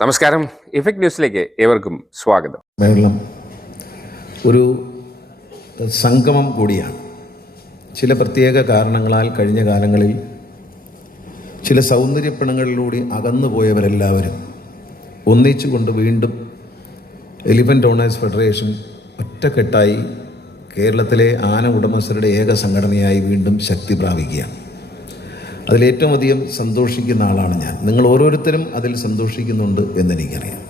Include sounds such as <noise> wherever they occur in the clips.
നമസ്കാരം. ഇഫക്ട് ന്യൂസിലേക്ക് ഏവർക്കും സ്വാഗതം. കേരളം ഒരു സംഗമം കൂടിയാണ്. ചില പ്രത്യേക കാരണങ്ങളാൽ കഴിഞ്ഞ കാലങ്ങളിൽ ചില സൗന്ദര്യപ്പണങ്ങളിലൂടെ അകന്നു പോയവരെല്ലാവരും ഒന്നിച്ചുകൊണ്ട് വീണ്ടും എലിഫന്റ് ഓണേഴ്സ് ഫെഡറേഷൻ ഒറ്റക്കെട്ടായി കേരളത്തിലെ ആന ഉടമസ്ഥരുടെ ഏക സംഘടനയായി വീണ്ടും ശക്തി പ്രാപിക്കുകയാണ്. അതിലേറ്റവും അധികം സന്തോഷിക്കുന്ന ആളാണ് ഞാൻ. നിങ്ങൾ ഓരോരുത്തരും അതിൽ സന്തോഷിക്കുന്നുണ്ട് എന്നെനിക്കറിയാം.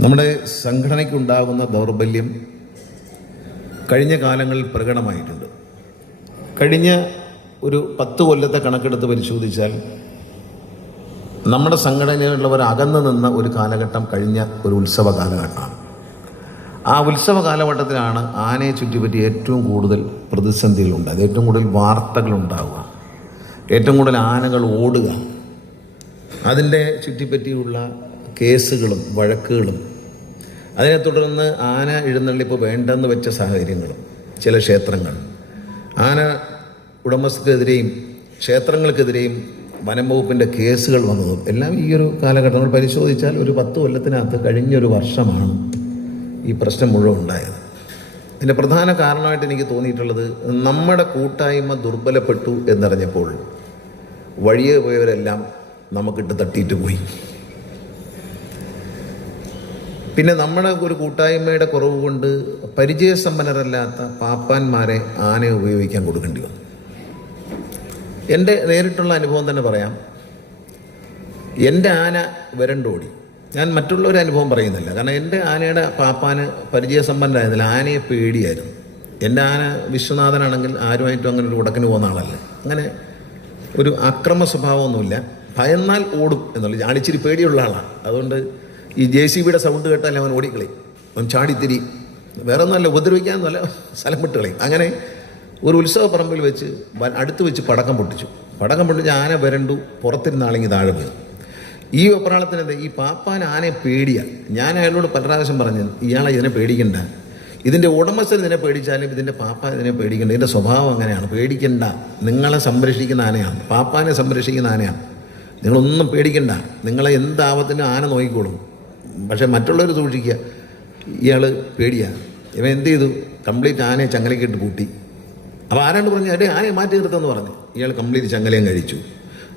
നമ്മുടെ സംഘടനയ്ക്കുണ്ടാകുന്ന ദൗർബല്യം കഴിഞ്ഞ കാലങ്ങളിൽ പ്രകടമായിട്ടുണ്ട്. കഴിഞ്ഞ ഒരു പത്ത് കൊല്ലത്തെ കണക്കെടുത്ത് പരിശോധിച്ചാൽ നമ്മുടെ സംഘടനയിലുള്ളവർ അകന്നു നിന്ന ഒരു കാലഘട്ടം കഴിഞ്ഞ ഒരു ഉത്സവ കാലഘട്ടമാണ് ആ ഉത്സവ കാലഘട്ടത്തിലാണ് ആനയെ ചുറ്റിപ്പറ്റി ഏറ്റവും കൂടുതൽ പ്രതിസന്ധികളുണ്ടായത്. ഏറ്റവും കൂടുതൽ വാർത്തകൾ ഉണ്ടാവുക ഏറ്റവും കൂടുതൽ ആനകൾ ഓടുക. അതിന്റെ ചുറ്റിപ്പറ്റിയുള്ള കേസുകളും വഴക്കുകളും അതിനെ തുടർന്ന് ആന എഴുന്നള്ളിപ്പ് വേണ്ടെന്ന് വെച്ച സാഹചര്യങ്ങളും ചില ക്ഷേത്രങ്ങൾ. ആന ഉടമസ്ഥക്കെതിരെയും ക്ഷേത്രങ്ങൾക്കെതിരെയും വനം വകുപ്പിന്റെ കേസുകൾ വന്നതും എല്ലാം ഈ ഒരു കാലഘട്ടങ്ങൾ പരിശോധിച്ചാൽ ഒരു പത്ത് കൊല്ലത്തിനകത്ത് കഴിഞ്ഞൊരു വർഷമാണ് ഈ പ്രശ്നം മുഴുവൻ ഉണ്ടായത്. ഇതിന്റെ പ്രധാന കാരണമായിട്ട് എനിക്ക് തോന്നിയിട്ടുള്ളത് നമ്മുടെ കൂട്ടായ്മ ദുർബലപ്പെട്ടു എന്നറിഞ്ഞപ്പോൾ വഴിയെ പോയവരെല്ലാം നമുക്കിട്ട് തട്ടിയിട്ട് പോയി. പിന്നെ നമ്മുടെ ഒരു കൂട്ടായ്മയുടെ കുറവ് കൊണ്ട് പരിചയസമ്പന്നരല്ലാത്ത പാപ്പാന്മാരെ ആനയെ ഉപയോഗിക്കാൻ കൊടുക്കേണ്ടി വന്നു. എന്റെ നേരിട്ടുള്ള അനുഭവം തന്നെ പറയാം. എന്റെ ആന വരണ്ടോടി. ഞാൻ മറ്റുള്ളവരെ അനുഭവം പറയുന്നില്ല. കാരണം എന്റെ ആനയുടെ പാപ്പാന് പരിചയസമ്പന്നരായിരുന്നില്ല ആനയെ പേടിയായിരുന്നു. എന്റെ ആന വിശ്വനാഥനാണെങ്കിൽ ആരുമായിട്ടും അങ്ങനെ ഒരു ഉടക്കിന് പോകുന്ന ആളല്ല. അങ്ങനെ ഒരു അക്രമ സ്വഭാവമൊന്നുമില്ല. ഭയന്നാൽ ഓടും എന്നുള്ള ചാടിച്ചിരി പേടിയുള്ള ആളാണ്. അതുകൊണ്ട് ഈ ജെ സി ബിയുടെ സൗണ്ട് കേട്ടാൽ അവൻ ഓടിക്കളി. അവൻ ചാടിത്തിരി. വേറെ ഒന്നല്ല ഉപദ്രവിക്കാന്നല്ല സ്ഥലം വിട്ട് കളയും അങ്ങനെ ഒരു ഉത്സവ പറമ്പിൽ വെച്ച് അടുത്ത് വെച്ച് പടക്കം പൊട്ടിച്ചു. പടക്കം പൊട്ടിച്ച് ആന വരണ്ടു പുറത്തിരുന്ന ആളെങ്കിൽ താഴെ വീണു. ഈ വെപ്രാളത്തിന് ഈ പാപ്പാൻ ആനയെ പേടിയാണ് ഞാൻ അയാളോട് പല പ്രാവശ്യം പറഞ്ഞു ഇയാളെ ഇതിനെ പേടിക്കണ്ട. ഇതിന്റെ ഉടമസ്ഥൻ ഇതിനെ പേടിച്ചാലും ഇതിന്റെ പാപ്പ ഇതിനെ പേടിക്കേണ്ട. ഇതിന്റെ സ്വഭാവം അങ്ങനെയാണ്. പേടിക്കണ്ട. നിങ്ങളെ സംരക്ഷിക്കുന്ന ആനയാണ്. പാപ്പാനെ സംരക്ഷിക്കുന്ന ആനയാണ്. നിങ്ങളൊന്നും പേടിക്കണ്ട. നിങ്ങളെ എന്താപത്തിനും ആന നോക്കിക്കോളും. പക്ഷേ മറ്റുള്ളവർ സൂക്ഷിക്കുക. ഇയാൾ പേടിയാണ് ഇവൻ എന്ത് ചെയ്തു? കംപ്ലീറ്റ് ആനയെ ചങ്ങലക്കിട്ട് പൂട്ടി. അപ്പോൾ ആരാണ്ട് പറഞ്ഞു അടേ ആനയെ മാറ്റി നിർത്തുമെന്ന് പറഞ്ഞു. ഇയാൾ കംപ്ലീറ്റ് ചങ്ങലയും കഴിച്ചു.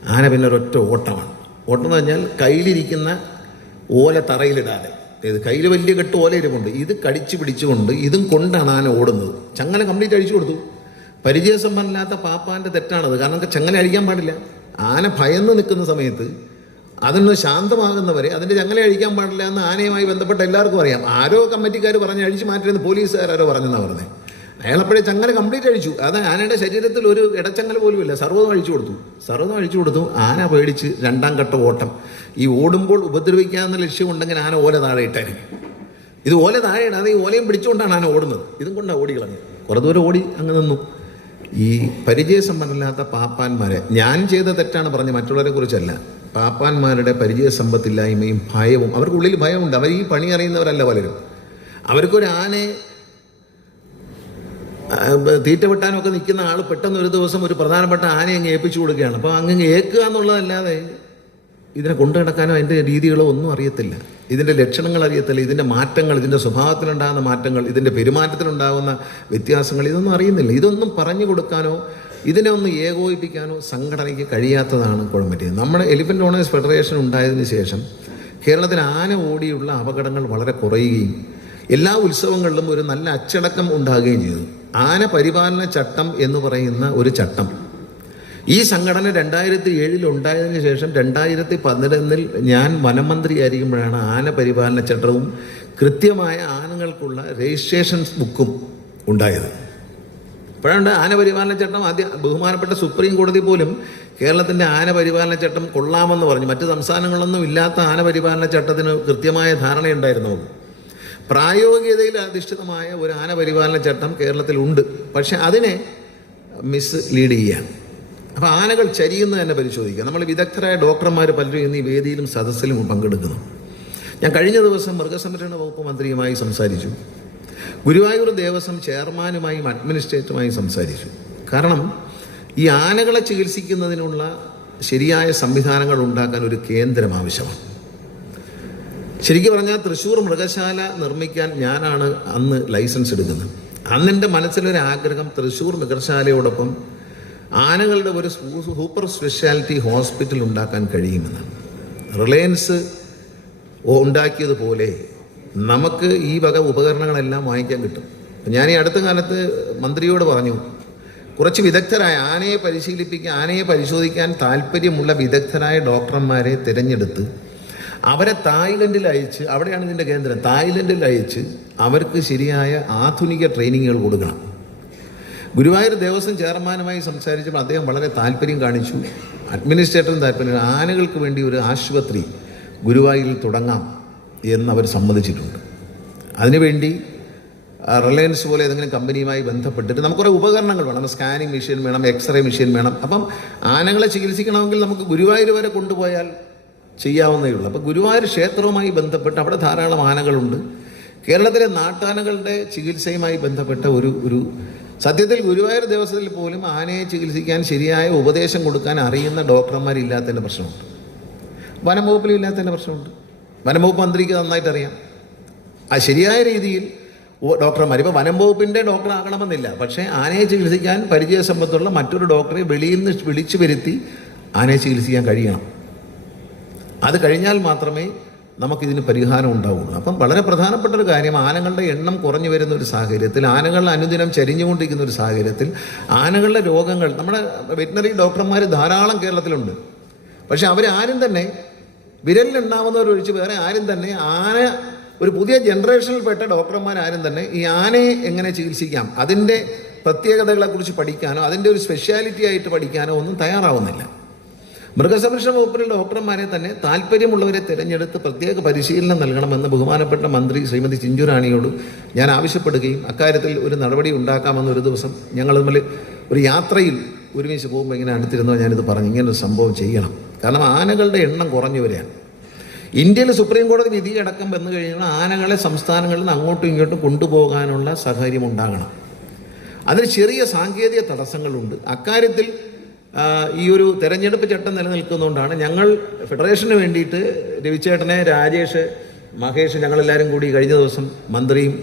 ആന പിന്നെ ഒരൊറ്റ ഓട്ടമാണ്. ഓട്ടം എന്ന് പറഞ്ഞാൽ കയ്യിലിരിക്കുന്ന ഓല തറയിലിടാതെ. ഇത് കയ്യിൽ വലിയ കെട്ട് ഓല ഇരിപ്പുണ്ട് ഇത് കടിച്ചു പിടിച്ചുകൊണ്ട് ഇതും കൊണ്ടാണ് ആന ഓടുന്നത്. ചങ്ങല കംപ്ലീറ്റ് അഴിച്ചു കൊടുത്തു. പരിചയസമ്പന്നല്ലാത്ത പാപ്പാന്റെ തെറ്റാണത്. കാരണം ചങ്ങല അഴിക്കാൻ പാടില്ല. ആന ഭയന്ന് നിൽക്കുന്ന സമയത്ത് അതൊന്ന് ശാന്തമാകുന്നവരെ അതിന്റെ ചങ്ങല അഴിക്കാൻ പാടില്ല എന്ന് ആനയുമായി ബന്ധപ്പെട്ട എല്ലാവർക്കും അറിയാം. ആരോ കമ്മിറ്റിക്കാർ പറഞ്ഞ് അഴിച്ചു മാറ്റിയെന്ന് പോലീസുകാരോ പറഞ്ഞെന്നാണ് പറഞ്ഞത് അയാളപ്പോഴേ ചങ്ങല കംപ്ലീറ്റ് അഴിച്ചു. അത് ആനയുടെ ശരീരത്തിൽ ഒരു ഇടച്ചങ്ങല പോലും ഇല്ല സർവതും അഴിച്ചു കൊടുത്തു. സർവതും അഴിച്ചു കൊടുത്തു. ആന പേടിച്ച് രണ്ടാം ഘട്ട ഓട്ടം. ഈ ഓടുമ്പോൾ ഉപദ്രവിക്കാമെന്ന ലക്ഷ്യമുണ്ടെങ്കിൽ ആന ഓല താഴെ ഇട്ടേനെ ഇത് ഓല താഴെ ഇടാതെ ഈ ഓലയും പിടിച്ചുകൊണ്ടാണ് ആന ഓടുന്നത്. ഇതും കൊണ്ടാണ് ഓടി കളഞ്ഞത്. കുറേ ദൂരം ഓടി അങ്ങ് നിന്നു. ഈ പരിചയസമ്പന്നല്ലാത്ത പാപ്പാന്മാരെ ഞാൻ ചെയ്ത തെറ്റാണ് പറഞ്ഞ് മറ്റുള്ളവരെ കുറിച്ചല്ല. പാപ്പാന്മാരുടെ പരിചയസമ്പത്തില്ലായ്മയും ഭയവും അവർക്കുള്ളിൽ ഭയമുണ്ട്. അവർ ഈ പണി അറിയുന്നവരല്ല പലരും. അവർക്കൊരു ആനയെ തീറ്റ വെട്ടാനൊക്കെ നിൽക്കുന്ന ആൾ പെട്ടെന്ന് ഒരു ദിവസം ഒരു പ്രധാനപ്പെട്ട ആനയെ അങ്ങ് ഏൽപ്പിച്ചു കൊടുക്കുകയാണ്. അപ്പോൾ അങ്ങ് ഏക്കുക എന്നുള്ളതല്ലാതെ ഇതിനെ കൊണ്ടു നടക്കാനോ അതിന്റെ രീതികളോ ഒന്നും അറിയത്തില്ല. ഇതിന്റെ ലക്ഷണങ്ങൾ അറിയത്തില്ല. ഇതിന്റെ മാറ്റങ്ങൾ ഇതിന്റെ സ്വഭാവത്തിലുണ്ടാകുന്ന മാറ്റങ്ങൾ ഇതിന്റെ പെരുമാറ്റത്തിലുണ്ടാകുന്ന വ്യത്യാസങ്ങൾ ഇതൊന്നും അറിയുന്നില്ല. ഇതൊന്നും പറഞ്ഞു കൊടുക്കാനോ ഇതിനെ ഒന്ന് ഏകോപിപ്പിക്കാനോ സംഘടനയ്ക്ക് കഴിയാത്തതാണ് കുഴപ്പം പറ്റിയത് നമ്മുടെ എലിഫന്റ് ഓണേഴ്സ് ഫെഡറേഷൻ ഉണ്ടായതിനു ശേഷം കേരളത്തിൽ ആന ഓടിയുള്ള അപകടങ്ങൾ വളരെ കുറയുകയും എല്ലാ ഉത്സവങ്ങളിലും ഒരു നല്ല അച്ചടക്കം ഉണ്ടാകുകയും ചെയ്തു. ആന പരിപാലന ചട്ടം എന്ന് പറയുന്ന ഒരു ചട്ടം. ഈ സംഘടന രണ്ടായിരത്തി ഏഴിൽ ഉണ്ടായതിന് ശേഷം രണ്ടായിരത്തി പതിനൊന്നിൽ ഞാൻ വനമന്ത്രിയായിരിക്കുമ്പോഴാണ് ആന പരിപാലന ചട്ടവും കൃത്യമായ ആനകൾക്കുള്ള രജിസ്ട്രേഷൻ ബുക്കും ഉണ്ടായത്. അപ്പോഴാണ് ആന പരിപാലന ചട്ടം ആദ്യം ബഹുമാനപ്പെട്ട സുപ്രീം കോടതി പോലും കേരളത്തിന്റെ ആന പരിപാലന ചട്ടം കൊള്ളാമെന്ന് പറഞ്ഞു. മറ്റ് സംസ്ഥാനങ്ങളൊന്നും ഇല്ലാത്ത ആന പരിപാലന ചട്ടത്തിന് കൃത്യമായ ധാരണയുണ്ടായിരുന്നു. പ്രായോഗികതയിൽ അധിഷ്ഠിതമായ ഒരു ആന പരിപാലന ചട്ടം കേരളത്തിലുണ്ട് പക്ഷെ അതിനെ മിസ് ലീഡ് ചെയ്യുകയാണ് അപ്പോൾ ആനകൾ ചരിയുന്നത് തന്നെ പരിശോധിക്കുക. നമ്മൾ വിദഗ്ധരായ ഡോക്ടർമാർ പലരും ഇന്ന് ഈ വേദിയിലും സദസ്സിലും പങ്കെടുക്കുന്നു. ഞാൻ കഴിഞ്ഞ ദിവസം മൃഗസംരക്ഷണ വകുപ്പ് മന്ത്രിയുമായി സംസാരിച്ചു. ഗുരുവായൂർ ദേവസ്വം ചെയർമാനുമായും അഡ്മിനിസ്ട്രേറ്ററുമായും സംസാരിച്ചു. കാരണം ഈ ആനകളെ ചികിത്സിക്കുന്നതിനുള്ള ശരിയായ സംവിധാനങ്ങൾ ഉണ്ടാക്കാൻ ഒരു കേന്ദ്രം ആവശ്യമാണ്. ശരിക്കും പറഞ്ഞാൽ തൃശ്ശൂർ മൃഗശാല നിർമ്മിക്കാൻ ഞാനാണ് അന്ന് ലൈസൻസ് എടുക്കുന്നത്. അന്ന് എന്റെ മനസ്സിലൊരു ആഗ്രഹം തൃശ്ശൂർ മൃഗശാലയോടൊപ്പം ആനകളുടെ ഒരു സൂപ്പർ സ്പെഷ്യാലിറ്റി ഹോസ്പിറ്റൽ ഉണ്ടാക്കാൻ കഴിയുമെന്നാണ്. റിലയൻസ് ഉണ്ടാക്കിയതുപോലെ നമുക്ക് ഈ വക ഉപകരണങ്ങളെല്ലാം വാങ്ങിക്കാൻ കിട്ടും. ഞാൻ ഈ അടുത്ത കാലത്ത് മന്ത്രിയോട് പറഞ്ഞു കുറച്ച് വിദഗ്ധരായ ആനയെ പരിശീലിപ്പിക്കാൻ ആനയെ പരിശോധിക്കാൻ താല്പര്യമുള്ള വിദഗ്ധരായ ഡോക്ടർമാരെ തിരഞ്ഞെടുത്ത് അവരെ തായ്ലൻഡിൽ അയച്ച് അവിടെയാണ് ഇതിന്റെ കേന്ദ്രം. തായ്ലൻഡിൽ അയച്ച് അവർക്ക് ശരിയായ ആധുനിക ട്രെയിനിങ്ങുകൾ കൊടുക്കണം. ഗുരുവായൂർ ദേവസ്വം ചെയർമാനുമായി സംസാരിച്ചപ്പോൾ അദ്ദേഹം വളരെ താല്പര്യം കാണിച്ചു. അഡ്മിനിസ്ട്രേറ്ററും താല്പര്യം ആനകൾക്ക് വേണ്ടി ഒരു ആശുപത്രി ഗുരുവായൂരിൽ തുടങ്ങാം എന്ന് അവർ സമ്മതിച്ചിട്ടുണ്ട് അതിനുവേണ്ടി റിലയൻസ് പോലെ ഏതെങ്കിലും കമ്പനിയുമായി ബന്ധപ്പെട്ടിട്ട് നമുക്ക് കുറേ ഉപകരണങ്ങൾ വേണം. സ്കാനിങ് മെഷീൻ വേണം എക്സ്റേ മെഷീൻ വേണം. അപ്പം ആനകളെ ചികിത്സിക്കണമെങ്കിൽ നമുക്ക് ഗുരുവായൂർ വരെ കൊണ്ടുപോയാൽ ചെയ്യാവുന്നേ ഉള്ളൂ. അപ്പോൾ ഗുരുവായൂർ ക്ഷേത്രവുമായി ബന്ധപ്പെട്ട് അവിടെ ധാരാളം ആനകളുണ്ട്. കേരളത്തിലെ നാട്ടാനകളുടെ ചികിത്സയുമായി ബന്ധപ്പെട്ട ഒരു ഒരു സത്യത്തിൽ ഗുരുവായൂർ ദേവസ്വത്തിൽ പോലും ആനയെ ചികിത്സിക്കാൻ ശരിയായ ഉപദേശം കൊടുക്കാൻ അറിയുന്ന ഡോക്ടർമാരില്ലാത്തതിന്റെ പ്രശ്നമുണ്ട്. വനംവകുപ്പിലും ഇല്ലാത്തതിന്റെ പ്രശ്നമുണ്ട്. വനംവകുപ്പ് മന്ത്രിക്ക് നന്നായിട്ട് അറിയാം. ആ ശരിയായ രീതിയിൽ ഡോക്ടർമാർ. ഇപ്പോൾ വനം വകുപ്പിന്റെ ഡോക്ടർ ആകണമെന്നില്ല പക്ഷേ ആനയെ ചികിത്സിക്കാൻ പരിചയസമ്പത്തുള്ള മറ്റൊരു ഡോക്ടറെ വെളിയിൽ നിന്ന് വിളിച്ചു വരുത്തി ആനയെ ചികിത്സിക്കാൻ കഴിയണം. അത് കഴിഞ്ഞാൽ മാത്രമേ നമുക്കിതിന് പരിഹാരം ഉണ്ടാവുള്ളൂ. അപ്പം വളരെ പ്രധാനപ്പെട്ട ഒരു കാര്യം ആനകളുടെ എണ്ണം കുറഞ്ഞു വരുന്ന ഒരു സാഹചര്യത്തിൽ ആനകൾ അനുദിനം ചരിഞ്ഞുകൊണ്ടിരിക്കുന്ന ഒരു സാഹചര്യത്തിൽ ആനകളുടെ രോഗങ്ങൾ നമ്മുടെ വെറ്റിനറി ഡോക്ടർമാർ ധാരാളം കേരളത്തിലുണ്ട്. പക്ഷെ അവരാരും തന്നെ വിരലിലുണ്ടാവുന്നവരൊഴിച്ച് വേറെ ആരും തന്നെ ആന ഒരു പുതിയ ജനറേഷനിൽപ്പെട്ട ഡോക്ടർമാരാരും തന്നെ ഈ ആനയെ എങ്ങനെ ചികിത്സിക്കാം അതിന്റെ പ്രത്യേകതകളെക്കുറിച്ച് പഠിക്കാനോ അതിന്റെ ഒരു സ്പെഷ്യാലിറ്റി ആയിട്ട് പഠിക്കാനോ ഒന്നും തയ്യാറാവുന്നില്ല. മൃഗസംരക്ഷണ വകുപ്പിലെ ഡോക്ടർമാരെ തന്നെ താല്പര്യമുള്ളവരെ തിരഞ്ഞെടുത്ത് പ്രത്യേക പരിശീലനം നൽകണമെന്ന് ബഹുമാനപ്പെട്ട മന്ത്രി ശ്രീമതി ചിഞ്ചുറാണിയോട് ഞാൻ ആവശ്യപ്പെടുകയും അക്കാര്യത്തിൽ ഒരു നടപടി ഉണ്ടാക്കാമെന്ന് ഒരു ദിവസം ഞങ്ങൾ തമ്മിൽ ഒരു യാത്രയിൽ ഒരുമിച്ച് പോകുമ്പോൾ ഇങ്ങനെ അടുത്തിരുന്നോ ഞാനിത് പറഞ്ഞു. ഇങ്ങനെ ഒരു സംഭവം ചെയ്യണം. കാരണം ആനകളുടെ എണ്ണം കുറഞ്ഞു വരികയാണ്. ഇന്ത്യയിൽ സുപ്രീം കോടതി വിധി അടക്കം വന്നു കഴിഞ്ഞാൽ ആനകളെ സംസ്ഥാനങ്ങളിൽ നിന്ന് അങ്ങോട്ടും ഇങ്ങോട്ടും കൊണ്ടുപോകാനുള്ള സാഹചര്യം ഉണ്ടാകണം. അതിന് ചെറിയ സാങ്കേതിക തടസ്സങ്ങളുണ്ട്. അക്കാര്യത്തിൽ ഈ ഒരു തെരഞ്ഞെടുപ്പ് ചട്ടം നിലനിൽക്കുന്നതുകൊണ്ടാണ് ഞങ്ങൾ ഫെഡറേഷന് വേണ്ടിയിട്ട് രവിചേട്ടനെ രാജേഷ് മഹേഷ് ഞങ്ങളെല്ലാവരും കൂടി കഴിഞ്ഞ ദിവസം മന്ത്രിയും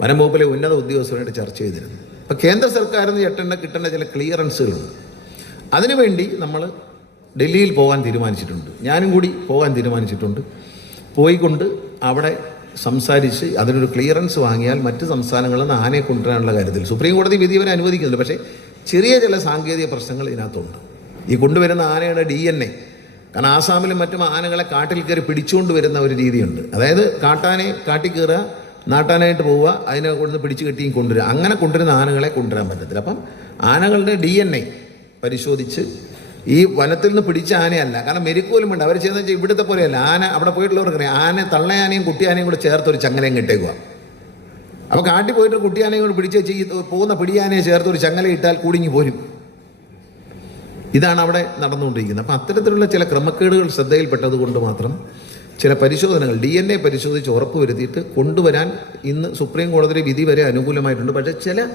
വനം വകുപ്പിലെ ഉന്നത ഉദ്യോഗസ്ഥരുമായിട്ട് ചർച്ച ചെയ്തിരുന്നു. അപ്പോൾ കേന്ദ്ര സർക്കാരിൽ നിന്ന് ചേട്ടന്റെ കിട്ടേണ്ട ചില ക്ലിയറൻസുകളുണ്ട്. അതിനുവേണ്ടി നമ്മൾ ഡൽഹിയിൽ പോകാൻ തീരുമാനിച്ചിട്ടുണ്ട്. ഞാനും കൂടി പോകാൻ തീരുമാനിച്ചിട്ടുണ്ട്. പോയിക്കൊണ്ട് അവിടെ സംസാരിച്ച് അതിനൊരു ക്ലിയറൻസ് വാങ്ങിയാൽ മറ്റ് സംസ്ഥാനങ്ങളിൽ നിന്ന് ആനയെ കൊണ്ടുവരാനുള്ള കാര്യത്തിൽ സുപ്രീം കോടതി വിധി അവരെ അനുവദിക്കുന്നില്ല. പക്ഷേ ചെറിയ ചില സാങ്കേതിക പ്രശ്നങ്ങൾ ഇതിനകത്തുണ്ട്. ഈ കൊണ്ടുവരുന്ന ആനയുടെ ഡി എൻ എ കാരണം ആസാമിലും മറ്റും ആനകളെ കാട്ടിൽ കയറി പിടിച്ചുകൊണ്ട് വരുന്ന ഒരു രീതിയുണ്ട്. അതായത് കാട്ടാനെ കാട്ടിൽ കയറുക നാട്ടാനായിട്ട് പോവുക അതിനെ കൊണ്ടുവന്ന് പിടിച്ചു കെട്ടിയും കൊണ്ടുവരിക. അങ്ങനെ കൊണ്ടുവരുന്ന ആനകളെ കൊണ്ടുവരാൻ പറ്റത്തില്ല. അപ്പം ആനകളുടെ ഡി എൻ എ പരിശോധിച്ച് ഈ വനത്തിൽ നിന്ന് പിടിച്ച ആനയല്ല. കാരണം മെരുക്കോലും ഉണ്ട് അവർ ചെയ്യുന്നത് ഇവിടുത്തെ പോലെയല്ല. ആന അവിടെ പോയിട്ടുള്ളവർക്കറിയാം. ആന തള്ളയാനയും കുട്ടിയാനയും കൂടെ ചേർത്ത് ഒരു ചങ്ങലയും കെട്ടേക്കുക അപ്പോൾ കാട്ടി പോയിട്ട് കുട്ടിയാനെ കൊണ്ട് പിടിച്ച് വെച്ച് പോകുന്ന പിടിയാനെ ചേർത്ത് ഒരു ചങ്ങല ഇട്ടാൽ കൂടിങ്ങി പോരും. ഇതാണ് അവിടെ നടന്നുകൊണ്ടിരിക്കുന്നത്. അപ്പം അത്തരത്തിലുള്ള ചില ക്രമക്കേടുകൾ ശ്രദ്ധയിൽപ്പെട്ടത് കൊണ്ട് മാത്രം ചില പരിശോധനകൾ ഡി എൻ എ പരിശോധിച്ച് ഉറപ്പുവരുത്തിയിട്ട് കൊണ്ടുവരാൻ ഇന്ന് സുപ്രീം കോടതി വിധി വരെ അനുകൂലമായിട്ടുണ്ട്. പക്ഷേ ചില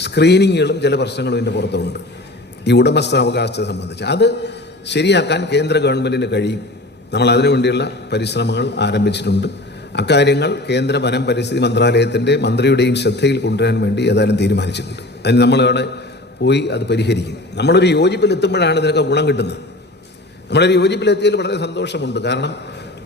സ്ക്രീനിങ്ങുകളും ചില പ്രശ്നങ്ങളും ഇതിന്റെ പുറത്തുണ്ട്. ഈ ഉടമസ്ഥാവകാശത്തെ സംബന്ധിച്ച്. അത് ശരിയാക്കാൻ കേന്ദ്ര ഗവൺമെന്റിന് കഴിയും. നമ്മൾ അതിനു വേണ്ടിയുള്ള പരിശ്രമങ്ങൾ ആരംഭിച്ചിട്ടുണ്ട്. അക്കാര്യങ്ങൾ കേന്ദ്ര വനം പരിസ്ഥിതി മന്ത്രാലയത്തിന്റെ മന്ത്രിയുടെയും ശ്രദ്ധയിൽ കൊണ്ടുവരാൻ വേണ്ടി ഏതായാലും തീരുമാനിച്ചിട്ടുണ്ട്. അതിന് നമ്മളവിടെ പോയി അത് പരിഹരിക്കും. നമ്മളൊരു യോജിപ്പിലെത്തുമ്പോഴാണ് ഇതിനൊക്കെ ഗുണം കിട്ടുന്നത്. നമ്മളൊരു യോജിപ്പിലെത്തിയതിൽ വളരെ സന്തോഷമുണ്ട്. കാരണം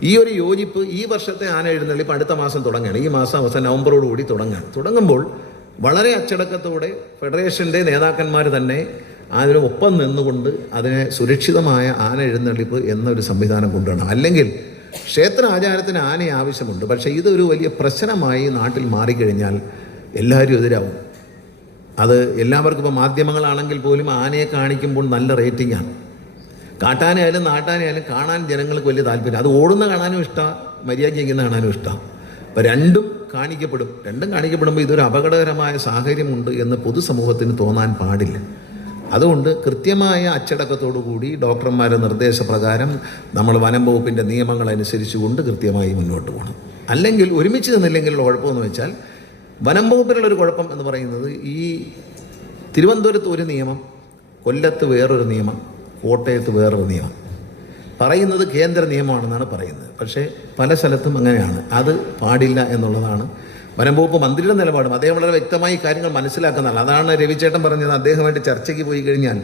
ഈ ഒരു യോജിപ്പ് ഈ വർഷത്തെ ആന എഴുന്നള്ളിപ്പ് അടുത്ത മാസം തുടങ്ങുകയാണ്. ഈ മാസം അവസാനം നവംബറോടുകൂടി തുടങ്ങുകയാണ്. തുടങ്ങുമ്പോൾ വളരെ അച്ചടക്കത്തോടെ ഫെഡറേഷന്റെ നേതാക്കന്മാർ തന്നെ അതിന് ഒപ്പം നിന്നുകൊണ്ട് അതിനെ സുരക്ഷിതമായ ആന എഴുന്നള്ളിപ്പ് എന്നൊരു സംവിധാനം കൊണ്ടുവരണം. അല്ലെങ്കിൽ ക്ഷേത്ര ആചാരത്തിന് ആന ആവശ്യമുണ്ട്. പക്ഷേ ഇതൊരു വലിയ പ്രശ്നമായി നാട്ടിൽ മാറിക്കഴിഞ്ഞാൽ എല്ലാവരും എതിരാവും. അത് എല്ലാവർക്കും ഇപ്പോൾ മാധ്യമങ്ങളാണെങ്കിൽ പോലും ആനയെ കാണിക്കുമ്പോൾ നല്ല റേറ്റിംഗാണ് കാട്ടാനായാലും നാട്ടാനായാലും കാണാൻ ജനങ്ങൾക്ക് വലിയ താല്പര്യം. അത് ഓടുന്ന കാണാനും ഇഷ്ടമാണ് മര്യാദയ്ക്ക് ഇരിക്കുന്ന കാണാനും ഇഷ്ടമാണ് അപ്പോൾ രണ്ടും കാണിക്കപ്പെടും. രണ്ടും കാണിക്കപ്പെടുമ്പോൾ ഇതൊരു അപകടകരമായ സാഹചര്യമുണ്ട് എന്ന് പൊതുസമൂഹത്തിന് തോന്നാൻ പാടില്ല. അതുകൊണ്ട് കൃത്യമായ അച്ചടക്കത്തോടു കൂടി ഡോക്ടർമാരുടെ നിർദ്ദേശപ്രകാരം നമ്മൾ വനം വകുപ്പിന്റെ നിയമങ്ങൾ അനുസരിച്ചുകൊണ്ട് കൃത്യമായി മുന്നോട്ട് പോകണം. അല്ലെങ്കിൽ ഒരുമിച്ച് നിന്നില്ലെങ്കിലുള്ള കുഴപ്പമെന്ന് വെച്ചാൽ വനം വകുപ്പിലുള്ളൊരു കുഴപ്പം എന്ന് പറയുന്നത് ഈ തിരുവനന്തപുരത്ത് ഒരു നിയമം കൊല്ലത്ത് വേറൊരു നിയമം കോട്ടയത്ത് വേറൊരു നിയമം. പറയുന്നത് കേന്ദ്ര നിയമമാണെന്നാണ് പറയുന്നത്. പക്ഷേ പല സ്ഥലത്തും അങ്ങനെയാണ്. അത് പാടില്ല എന്നുള്ളതാണ് വനം വകുപ്പ് മന്ത്രിയുടെ നിലപാടും അദ്ദേഹം വളരെ വ്യക്തമായി കാര്യങ്ങൾ മനസ്സിലാക്കുന്നതാണ്. അതാണ് രവിചേട്ടൻ പറഞ്ഞത് അദ്ദേഹമായിട്ട് ചർച്ചയ്ക്ക് പോയി കഴിഞ്ഞാൽ.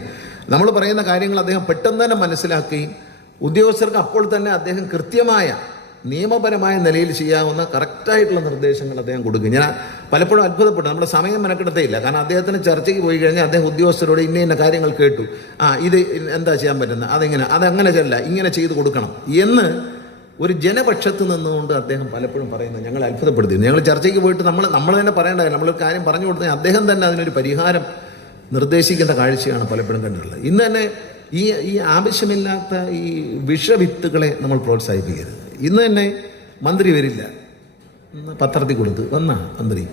നമ്മൾ പറയുന്ന കാര്യങ്ങൾ അദ്ദേഹം പെട്ടെന്ന് തന്നെ മനസ്സിലാക്കുകയും ഉദ്യോഗസ്ഥർക്ക് അപ്പോൾ തന്നെ അദ്ദേഹം കൃത്യമായ നിയമപരമായ നിലയിൽ ചെയ്യാവുന്ന കറക്റ്റായിട്ടുള്ള നിർദ്ദേശങ്ങൾ അദ്ദേഹം കൊടുക്കും ഞാൻ പലപ്പോഴും അത്ഭുതപ്പെട്ടു. നമ്മുടെ സമയം മെനക്കെടുത്തേയില്ല. കാരണം അദ്ദേഹത്തിന് ചർച്ചയ്ക്ക് പോയി കഴിഞ്ഞാൽ അദ്ദേഹം ഉദ്യോഗസ്ഥരോട് ഇന്ന ഇന്ന കാര്യങ്ങൾ കേട്ടു. ആ ഇത് എന്താ ചെയ്യാൻ പറ്റുന്നത്? അതെങ്ങനെ? അതങ്ങനെ ചെല്ല ഇങ്ങനെ ചെയ്ത് കൊടുക്കണം എന്ന് ഒരു ജനപക്ഷത്ത് നിന്നുകൊണ്ട് അദ്ദേഹം പലപ്പോഴും പറയുന്നത് ഞങ്ങൾ അത്ഭുതപ്പെടുത്തി ഞങ്ങൾ ചർച്ചയ്ക്ക് പോയിട്ട് നമ്മൾ നമ്മൾ തന്നെ പറയേണ്ടത് നമ്മളൊരു കാര്യം പറഞ്ഞു കൊടുത്താൽ അദ്ദേഹം തന്നെ അതിനൊരു പരിഹാരം നിർദ്ദേശിക്കുന്ന കാഴ്ചയാണ് പലപ്പോഴും കണ്ടിട്ടുള്ളത്. ഇന്ന് തന്നെ ഈ ഈ ആവശ്യമില്ലാത്ത ഈ വിഷവിത്തുകളെ നമ്മൾ പ്രോത്സാഹിപ്പിക്കരുത്. ഇന്ന് തന്നെ മന്ത്രി വരില്ല. പത്രത്തിൽ കൊടുത്ത് വന്ന മന്ത്രി.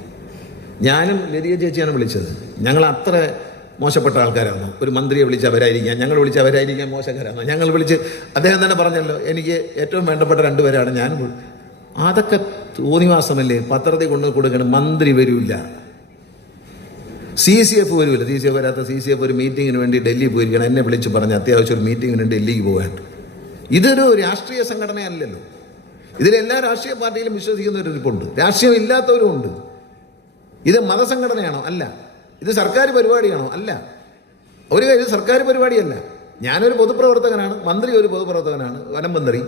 ഞാനും ലതിക ചേച്ചിയാണ് വിളിച്ചത്. ഞങ്ങൾ അത്ര മോശപ്പെട്ട ആൾക്കാരാണോ ഒരു മന്ത്രിയെ വിളിച്ച് അവരായിരിക്കാം ഞങ്ങൾ വിളിച്ച് അവരായിരിക്കാം മോശക്കാരാണോ ഞങ്ങൾ വിളിച്ച് അദ്ദേഹം തന്നെ പറഞ്ഞല്ലോ എനിക്ക് ഏറ്റവും വേണ്ടപ്പെട്ട രണ്ടുപേരാണ് ഞാൻ. അതൊക്കെ തോന്നിവാസമല്ലേ? പത്രത്തിൽ കൊണ്ടു കൊടുക്കണം മന്ത്രി വരില്ല സി സി എഫ് വരുമല്ലോ സി സി എഫ് വരാത്ത സി സി എഫ് ഒരു മീറ്റിങ്ങിന് വേണ്ടി ഡൽഹി പോയിരിക്കണം. എന്നെ വിളിച്ച് പറഞ്ഞ് അത്യാവശ്യം ഒരു മീറ്റിങ്ങിന് ഡൽഹിക്ക് പോകാൻ ഇതൊരു രാഷ്ട്രീയ സംഘടനയല്ലല്ലോ. ഇതിലെല്ലാ രാഷ്ട്രീയ പാർട്ടിയിലും വിശ്വസിക്കുന്ന ഒരു ഇരിപ്പുണ്ട്. രാഷ്ട്രീയം ഇല്ലാത്തവരും ഉണ്ട്. ഇത് മതസംഘടനയാണോ? അല്ല. ഇത് സർക്കാർ പരിപാടിയാണോ? അല്ല. ഒരു കാര്യം സർക്കാർ പരിപാടിയല്ല. ഞാനൊരു പൊതുപ്രവർത്തകനാണ് മന്ത്രി ഒരു പൊതുപ്രവർത്തകനാണ് വനം മന്ത്രി.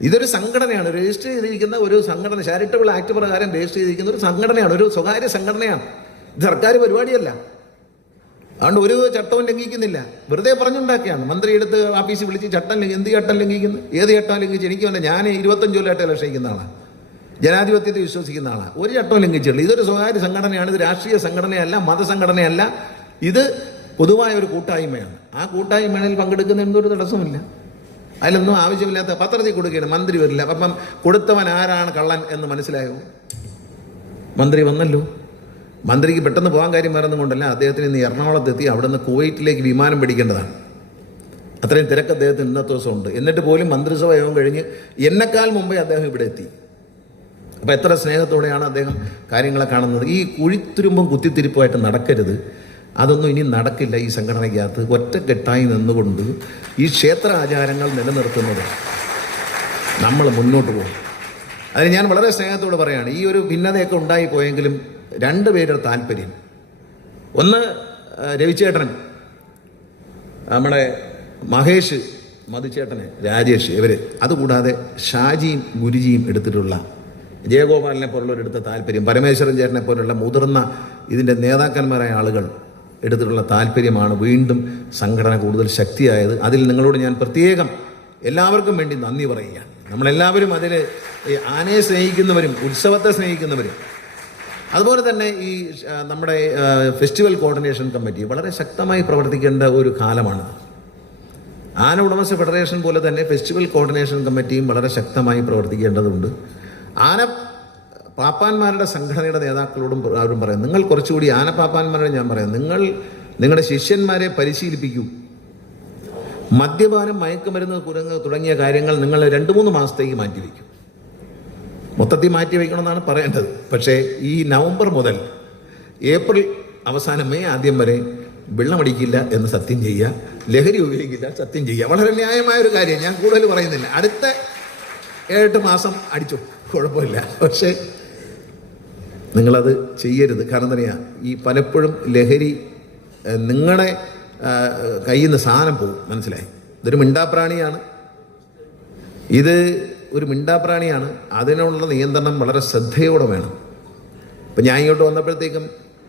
ഇതൊരു സംഘടനയാണ്. രജിസ്റ്റർ ചെയ്തിരിക്കുന്ന ഒരു സംഘടന ചാരിറ്റബിൾ ആക്ട് പ്രകാരം രജിസ്റ്റർ ചെയ്തിരിക്കുന്ന ഒരു സംഘടനയാണ് ഒരു സ്വകാര്യ സംഘടനയാണ്. ഇത് സർക്കാർ പരിപാടിയല്ല. അതുകൊണ്ട് ഒരു ചട്ടവും ലംഘിക്കുന്നില്ല. വെറുതെ പറഞ്ഞുണ്ടാക്കിയാണ് മന്ത്രി എടുത്ത് ഓഫീസിൽ വിളിച്ച് ചട്ടം എന്ത് ചട്ടം ലംഘിക്കുന്നു? ഏത് ചട്ടം ലംഘിച്ച്? എനിക്ക് വേണ്ട. ഞാൻ ഇരുപത്തഞ്ച് കൊല്ലമായിട്ട് ഇലക്ഷൻ ആളാണ് ജനാധിപത്യത്തെ വിശ്വസിക്കുന്ന ആളാണ് ഒരു ചട്ടവും ലംഘിച്ചിട്ടില്ല. ഇതൊരു സ്വകാര്യ സംഘടനയാണ്. ഇത് രാഷ്ട്രീയ സംഘടനയല്ല മതസംഘടനയല്ല. ഇത് പൊതുവായ ഒരു കൂട്ടായ്മയാണ്. ആ കൂട്ടായ്മയിൽ പങ്കെടുക്കുന്ന എന്തൊരു തടസ്സമില്ല അതിലൊന്നും ആവശ്യമില്ലാത്ത പത്രത്തിൽ കൊടുക്കുകയാണ്. മന്ത്രി വരില്ല. അപ്പം കൊടുത്തവൻ ആരാണ് കള്ളൻ എന്ന് മനസ്സിലായോ? മന്ത്രി വന്നല്ലോ. മന്ത്രിക്ക് പെട്ടെന്ന് പോകാൻ കാര്യം വേറൊന്നും കൊണ്ടല്ല. അദ്ദേഹത്തിന് ഇന്ന് എറണാകുളത്ത് എത്തി. അവിടെ നിന്ന് കുവൈറ്റിലേക്ക് വിമാനം പിടിക്കേണ്ടതാണ്. അത്രയും തിരക്ക് അദ്ദേഹത്തിന് ഇന്നത്തെ ദിവസമുണ്ട് എന്നിട്ട് പോലും മന്ത്രിസഭ യോഗം കഴിഞ്ഞ് എന്നെക്കാൾ മുമ്പേ അദ്ദേഹം ഇവിടെ എത്തി. അപ്പോൾ എത്ര സ്നേഹത്തോടെയാണ് അദ്ദേഹം കാര്യങ്ങളെ കാണുന്നത്? ഈ കുഴിത്തുരുമ്പും കുത്തിത്തിരിപ്പുമായിട്ട് നടക്കരുത്. അതൊന്നും ഇനി നടക്കില്ല ഈ സംഘടനയ്ക്കകത്ത്. ഒറ്റക്കെട്ടായി നിന്നുകൊണ്ട് ഈ ക്ഷേത്ര ആചാരങ്ങൾ നിലനിർത്തുന്നത് നമ്മൾ മുന്നോട്ട് പോകും. അതിന് ഞാൻ വളരെ സ്നേഹത്തോട് പറയുകയാണ് ഈ ഒരു ഭിന്നതയൊക്കെ ഉണ്ടായി പോയെങ്കിലും രണ്ട് പേരുടെ താല്പര്യം. ഒന്ന് രവിചേട്ടൻ നമ്മുടെ മഹേഷ് മധുചേട്ടന് രാജേഷ് ഇവർ അതുകൂടാതെ ഷാജിയും ഗുരുജിയും എടുത്തിട്ടുള്ള ജയഗോപാലിനെ പോലുള്ളവരെടുത്ത താല്പര്യം പരമേശ്വരൻ ചേട്ടനെ പോലുള്ള മുതിർന്ന ഇതിന്റെ നേതാക്കന്മാരായ ആളുകൾ എടുത്തിട്ടുള്ള താല്പര്യമാണ് വീണ്ടും സംഘടന കൂടുതൽ ശക്തിയായത്. അതിൽ നിങ്ങളോട് ഞാൻ പ്രത്യേകം എല്ലാവർക്കും വേണ്ടി നന്ദി പറയുകയാണ്. നമ്മളെല്ലാവരും അതിൽ ഈ ആനയെ സ്നേഹിക്കുന്നവരും ഉത്സവത്തെ സ്നേഹിക്കുന്നവരും അതുപോലെ തന്നെ ഈ നമ്മുടെ ഫെസ്റ്റിവൽ കോർഡിനേഷൻ കമ്മിറ്റി വളരെ ശക്തമായി പ്രവർത്തിക്കേണ്ട ഒരു കാലമാണ് ആന ഉടമസ്ഥ ഫെഡറേഷൻ പോലെ തന്നെ ഫെസ്റ്റിവൽ കോർഡിനേഷൻ കമ്മിറ്റിയും വളരെ ശക്തമായി പ്രവർത്തിക്കേണ്ടതുണ്ട്. ആന പാപ്പാന്മാരുടെ സംഘടനയുടെ നേതാക്കളോടും അവരും പറയാം. നിങ്ങൾ കുറച്ചുകൂടി ആന പാപ്പാന്മാരോട് ഞാൻ പറയാം. നിങ്ങൾ നിങ്ങളുടെ ശിഷ്യന്മാരെ പരിശീലിപ്പിക്കൂ. മദ്യപാനം മയക്കുമരുന്ന് കുരങ്ങ് തുടങ്ങിയ കാര്യങ്ങൾ നിങ്ങൾ രണ്ട് മൂന്ന് മാസത്തേക്ക് മാറ്റിവെക്കും മൊത്തത്തിൽ മാറ്റി വയ്ക്കണമെന്നാണ് പറയേണ്ടത്. പക്ഷേ ഈ നവംബർ മുതൽ ഏപ്രിൽ അവസാനം മെയ് ആദ്യം വരെ വെള്ളമടിക്കില്ല എന്ന് സത്യം ചെയ്യുക ലഹരി ഉപയോഗിക്കില്ല സത്യം ചെയ്യുക. വളരെ ന്യായമായ ഒരു കാര്യം. ഞാൻ കൂടുതൽ പറയുന്നില്ല. അടുത്ത ഏഴെട്ട് മാസം അടിച്ചു കുഴപ്പമില്ല. പക്ഷേ നിങ്ങളത് ചെയ്യരുത്. കാരണം തന്നെയാ ഈ പലപ്പോഴും ലഹരി നിങ്ങളെ കയ്യിൽ നിന്ന് സാധനം പോകും. മനസ്സിലായി? ഇതൊരു മിണ്ടാപ്രാണിയാണ്. ഇത് ഒരു മിണ്ടാപ്രാണിയാണ്. അതിനുള്ള നിയന്ത്രണം വളരെ ശ്രദ്ധയോടെ വേണം. ഇപ്പം ഞാൻ ഇങ്ങോട്ട് വന്നപ്പോഴത്തേക്കും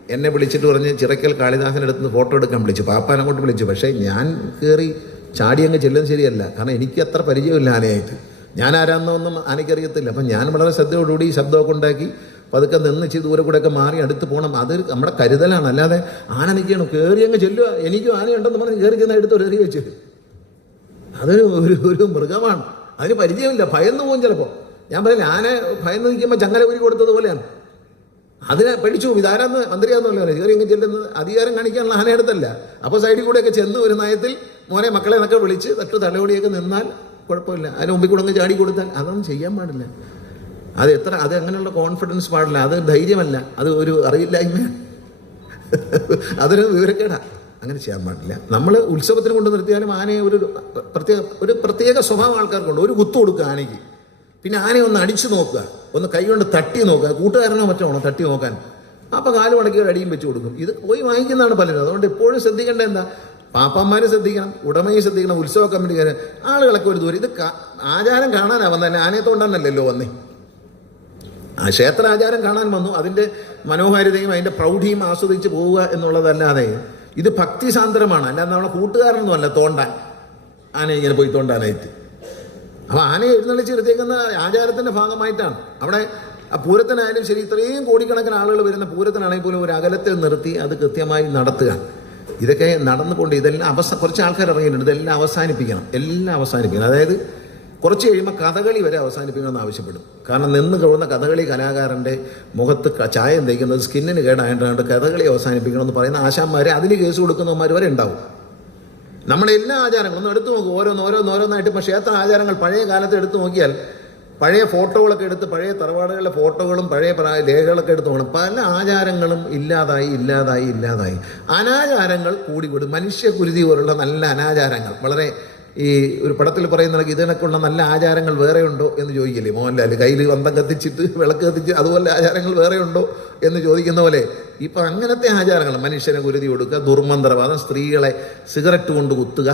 എന്നെ വിളിച്ചിട്ട് പറഞ്ഞ് ചിറക്കൽ കാളിദാസന്റെ അടുത്ത് നിന്ന് ഫോട്ടോ എടുക്കാൻ വിളിച്ചു. പാപ്പാൻ അങ്ങോട്ട് വിളിച്ചു. പക്ഷേ ഞാൻ കയറി ചാടി അങ്ങ് ചെല്ലുന്നത് ശരിയല്ല. കാരണം എനിക്ക് അത്ര പരിചയമില്ല ആനയായിട്ട്. ഞാൻ ആരാന്നൊന്നും എനിക്കറിയത്തില്ല അപ്പം ഞാൻ വളരെ ശ്രദ്ധയോടുകൂടി ഈ ശബ്ദമൊക്കെ ഉണ്ടാക്കി പതുക്കെ നിന്ന് ഇച്ചിരി ദൂരെ കൂടെയൊക്കെ മാറി അടുത്ത് പോകണം അത് നമ്മുടെ കരുതലാണ്. അല്ലാതെ ആന നിൽക്കണം കയറി അങ്ങ് ചെല്ലുക എനിക്കും ആനയുണ്ടെന്ന് പറഞ്ഞ് കയറി ചെന്ന് എടുത്ത് ഒരു എറി വെച്ചു. അതൊരു ഒരു ഒരു മൃഗമാണ്. അതിന് പരിചയമില്ല. ഭയന്ന് പോകും ചിലപ്പോൾ ഞാൻ പറയുന്നത് ആന ഭയന്ന് നിൽക്കുമ്പോൾ ചങ്ങല ഉരി കൊടുത്തതുപോലെയാണ് അതിനെ പഠിച്ചു ഇതാരാന്ന് മന്ത്രിയാന്നല്ലോ കയറി അങ്ങ് ചെല്ലുന്നത് അധികാരം കാണിക്കാനുള്ള ആന എടുത്തല്ല അപ്പോൾ സൈഡിൽ കൂടെയൊക്കെ ചെന്ന് ഒരു നയത്തിൽ മോനെ മക്കളെ എന്നൊക്കെ വിളിച്ച് തട്ട് തലയോടിയൊക്കെ നിന്നാൽ കുഴപ്പമില്ല. അതിന് മുമ്പിൽ കൂടെ അങ്ങ് ചാടി കൊടുത്താൽ അതൊന്നും ചെയ്യാൻ പാടില്ല. അത് എത്ര അത് അങ്ങനെയുള്ള കോൺഫിഡൻസ് പാടില്ല. അത് ധൈര്യമല്ല. അത് ഒരു അറിയില്ലായ്മയാണ് <laughs> അതൊരു വിവരക്കേടാ. അങ്ങനെ ചെയ്യാൻ പാടില്ല. നമ്മൾ ഉത്സവത്തിന് കൊണ്ട് നിർത്തിയാലും ആനയെ ഒരു പ്രത്യേക ഒരു പ്രത്യേക സ്വഭാവം ആൾക്കാർക്കുണ്ട്. ഒരു കുത്തു കൊടുക്കുക ആനയ്ക്ക്. പിന്നെ ആനയെ ഒന്ന് അടിച്ചു നോക്കുക. ഒന്ന് കൈ കൊണ്ട് തട്ടി നോക്കുക. കൂട്ടുകാരനോ മറ്റോ ആണോ തട്ടി നോക്കാൻ. അപ്പോൾ കാൽ മടക്കി അടിയും വെച്ച് കൊടുക്കും. ഇത് പോയി വാങ്ങിക്കുന്നതാണ് പലരും. അതുകൊണ്ട് എപ്പോഴും ശ്രദ്ധിക്കേണ്ട എന്താ? പാപ്പന്മാരെ ശ്രദ്ധിക്കണം ഉടമയെ ശ്രദ്ധിക്കണം ഉത്സവ കമ്മിറ്റിക്കാരെ ആളുകളൊക്കെ ഒരു ദൂരം. ഇത് ആചാരം കാണാനാ വന്നെ. ആനയെ തോണ്ടാനല്ലല്ലോ വന്നേ. ആ ക്ഷേത്ര ആചാരം കാണാൻ വന്നു. അതിന്റെ മനോഹാരിതയും അതിന്റെ പ്രൗഢിയും ആസ്വദിച്ച് പോവുക എന്നുള്ളതല്ലാതെ ഇത് ഭക്തിസാന്ദ്രമാണ്. അല്ലാതെ നമ്മളെ കൂട്ടുകാരനൊന്നും അല്ല തോണ്ടാൻ. ആന ഇങ്ങനെ പോയി തോണ്ടാനായിട്ട്. അപ്പോൾ ആനയെ എഴുന്നള്ളിച്ച് എടുത്തേക്കുന്ന ആചാരത്തിന്റെ ഭാഗമായിട്ടാണ്. അവിടെ ആ പൂരത്തിനായാലും ശരി ഇത്രയും കോടിക്കണക്കിന് ആളുകൾ വരുന്ന പൂരത്തിനാണെങ്കിൽ പോലും ഒരു അകലത്തിൽ നിർത്തി അത് കൃത്യമായി നടത്തുക. ഇതൊക്കെ നടന്നുകൊണ്ട് ഇതെല്ലാം അവസ കുറച്ച് ആൾക്കാർ ഇറങ്ങിയിട്ടുണ്ട് ഇതെല്ലാം അവസാനിപ്പിക്കണം. എല്ലാം അവസാനിപ്പിക്കണം. അതായത് കുറച്ച് കഴിയുമ്പോൾ കഥകളി വരെ അവസാനിപ്പിക്കണമെന്ന് ആവശ്യപ്പെടും. കാരണം നിന്ന് കൊള്ളുന്ന കഥകളി കലാകാരന്റെ മുഖത്ത് ചായം തേക്കുന്നത് സ്കിന്നിന് കേടായതുകൊണ്ട് കഥകളി അവസാനിപ്പിക്കണമെന്ന് പറയുന്ന ആശാന്മാരെ അതിന് കേസ് കൊടുക്കുന്നവന്മാർ വരെ ഉണ്ടാവും. നമ്മുടെ എല്ലാ ആചാരങ്ങളും ഒന്ന് എടുത്തു നോക്കും. ഓരോന്ന് ഓരോന്ന് ഓരോന്നായിട്ട് ഇപ്പോൾ ക്ഷേത്ര ആചാരങ്ങൾ പഴയ കാലത്ത് എടുത്തു നോക്കിയാൽ പഴയ ഫോട്ടോകളൊക്കെ എടുത്ത് പഴയ തറവാടുകളിലെ ഫോട്ടോകളും പഴയ രേഖകളൊക്കെ എടുത്ത് പോകണം പല ആചാരങ്ങളും ഇല്ലാതായി ഇല്ലാതായി ഇല്ലാതായി. അനാചാരങ്ങൾ കൂടിക്കൂടി മനുഷ്യകുരുതി പോലുള്ള നല്ല അനാചാരങ്ങൾ. വളരെ ഈ ഒരു പടത്തിൽ പറയുന്ന ഇതിനൊക്കെയുള്ള നല്ല ആചാരങ്ങൾ വേറെ ഉണ്ടോ എന്ന് ചോദിക്കില്ലേ? മോഹൻലാൽ കയ്യിൽ വന്തം കത്തിച്ചിട്ട് വിളക്ക് കത്തിച്ച് അതുപോലെ ആചാരങ്ങൾ വേറെ ഉണ്ടോ എന്ന് ചോദിക്കുന്ന പോലെ ഇപ്പം അങ്ങനത്തെ ആചാരങ്ങൾ മനുഷ്യനെ കുരുതി കൊടുക്കുക ദുർമന്ത്രവാദം സ്ത്രീകളെ സിഗരറ്റ് കൊണ്ട് കുത്തുക